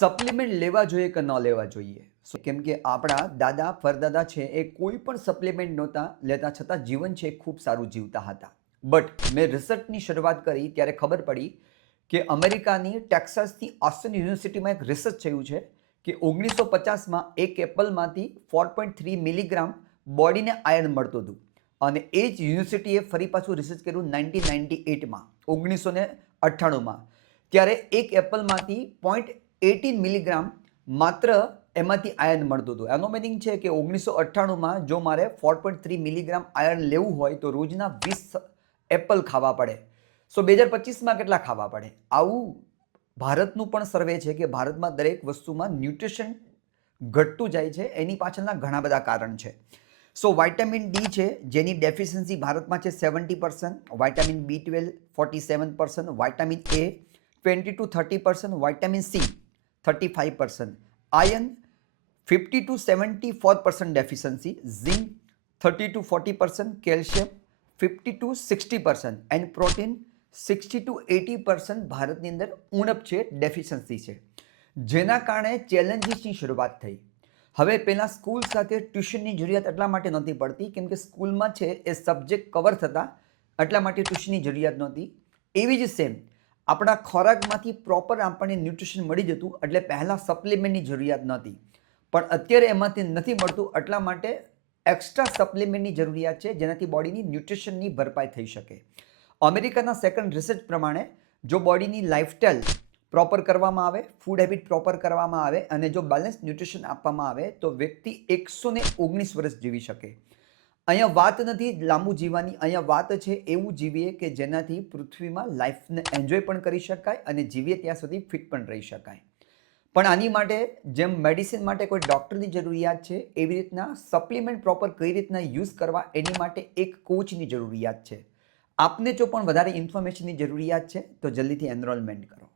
Supplement લેવા જોઈએ કે ન લેવા જોઈએ? કેમ કે આપણા દાદા પરદાદા છે એ કોઈ પણ સપ્લિમેન્ટ નહોતા લેતા, છતાં જીવન છે એ ખૂબ સારું જીવતા હતા. બટ મેં રિસર્ચની શરૂઆત કરી ત્યારે ખબર પડી કે અમેરિકાની ટેક્સાસની ઓસ્ટિન યુનિવર્સિટીમાં એક રિસર્ચ થયું છે કે 1950માં એક એપલમાંથી 4.3 મિલીગ્રામ બોડીને આયર્ન મળતું હતું. અને એ જ યુનિવર્સિટીએ ફરી પાછું રિસર્ચ કર્યું 1998માં 1998માં. ત્યારે એક એપલમાંથી 0.18 મિલીગ્રામ માત્ર એમાંથી આયર્ન મળતું હતું. એનો મિનિંગ છે કે 1998માં જો મારે 4.3 મિલીગ્રામ આયર્ન લેવું હોય તો રોજના 20 એપલ ખાવા પડે. સો 2025માં કેટલા ખાવા પડે? આવું ભારતનું પણ સર્વે છે કે ભારતમાં દરેક વસ્તુમાં ન્યુટ્રિશન ઘટતું જાય છે. એની પાછળના ઘણા બધા કારણ છે. સો વાઇટામિન ડી છે જેની ડેફિશિયન્સી ભારતમાં છે 70%, vitamin B12 47%, vitamin A 20 to 30%, vitamin C 35%, iron 50 to 74% deficiency, zinc 30 to 40%, calcium 50 to 60% and protein 60 to 80% ભારતની અંદર ઉણપ છે, ડેફિશિયન્સી છે. જેના કારણે ચેલેન્જીસની શરૂઆત થઈ. હવે પહેલાં સ્કૂલ સાથે ટ્યુશનની જરૂરિયાત એટલા માટે નહોતી પડતી કેમ કે સ્કૂલમાં છે એ સબ્જેક્ટ કવર થતા એટલા માટે ટ્યુશનની જરૂરિયાત નહોતી. એવી જ સેમ આપણા ખોરાકમાંથી પ્રોપર આપણને ન્યુટ્રિશન મળી જતું એટલે પહેલાં સપ્લિમેન્ટની જરૂરિયાત નહોતી. પણ અત્યારે એમાંથી નથી મળતું એટલા માટે એક્સ્ટ્રા સપ્લિમેન્ટની જરૂરિયાત છે જેનાથી બોડીની ન્યુટ્રિશનની ભરપાઈ થઈ શકે. અમેરિકાના સેકન્ડ રિસર્ચ પ્રમાણે જો બોડીની લાઇફસ્ટાઇલ પ્રોપર કરવામાં આવે, ફૂડ હેબિટ પ્રોપર કરવામાં આવે અને જો બેલેન્સ ન્યુટ્રિશન આપવામાં આવે તો વ્યક્તિ 119 વર્ષ જીવી શકે. અહીંયા વાત નથી લાંબુ જીવવાની, અહીંયા વાત છે એવું જીવીએ કે જેનાથી પૃથ્વીમાં લાઈફને એન્જોય પણ કરી શકાય અને જીવીએ ત્યાં સુધી ફિટ પણ રહી શકાય. પણ આની માટે જેમ મેડિસિન માટે કોઈ ડૉક્ટરની જરૂરિયાત છે એવી રીતના સપ્લિમેન્ટ પ્રોપર કઈ રીતના યુઝ કરવા એની માટે એક કોચની જરૂરિયાત છે. આપને જો પણ વધારે ઇન્ફોર્મેશનની જરૂરિયાત છે તો જલ્દીથી એનરોલમેન્ટ કરો.